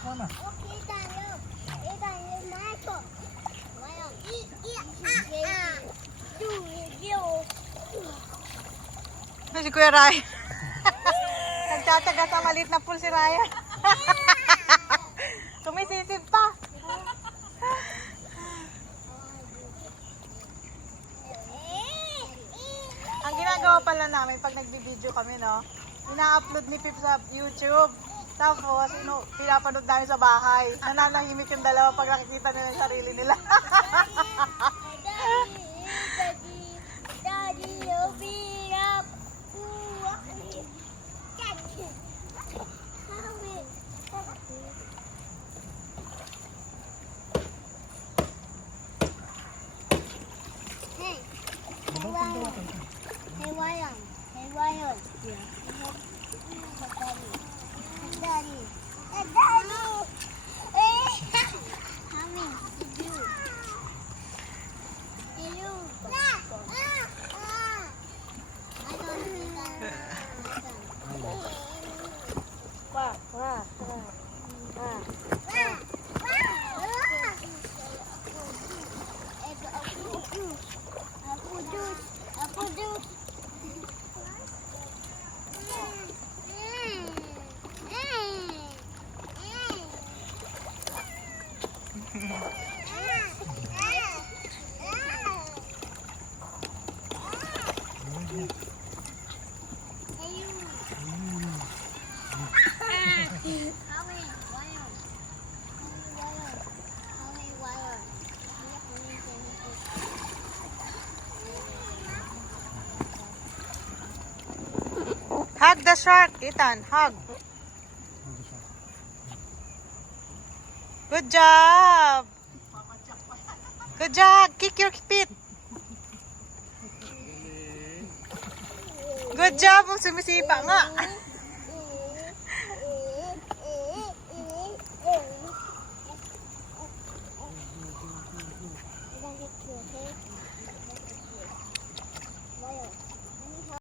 sana. Si Kuya Ryan. Nagtataga sa maliit na pool si Ryan. Tumisisip pa. Ang ginagawa pala namin pag nagbibideo kami, no? Ina-upload ni Pip sa YouTube. Tapos, pinapanood namin sa bahay. Nananahimik yung dalawa pag nakikita nila yung sarili nila. Daddy, open up. Hey, Ryan. Hey, Ryan. Yeah. Daddy. Daddy. Mommy, did you? Did you? I don't think Wah, wah, wah. Apple juice. Hug the shark, Ethan. Hug. Good job. Good job. Kick your feet. Good job. Sumisipa nga.